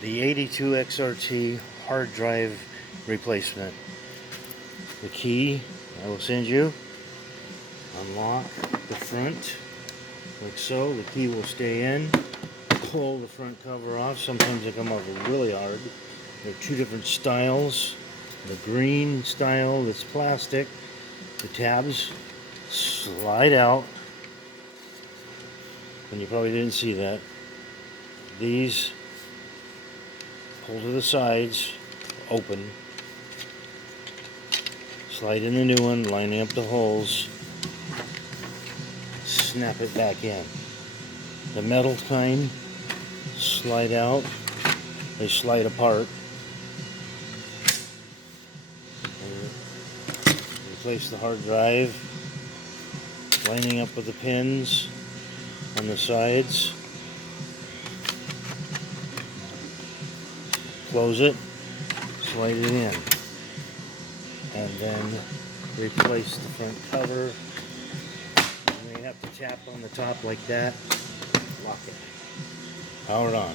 The 82 XRT hard drive replacement. The key I will send you. Unlock the front like so. The key will stay in. Pull the front cover off. Sometimes they come off really hard. There are two different styles. The green style that's plastic. The tabs slide out. And you probably didn't see that. These pull to the sides, open. Slide in the new one, lining up the holes. Snap it back in. The metal kind slide out. They slide apart. Replace the hard drive, lining up with the pins on the sides. Close it, slide it in, and then replace the front cover. And you have to tap on the top like that. Lock it. Power on.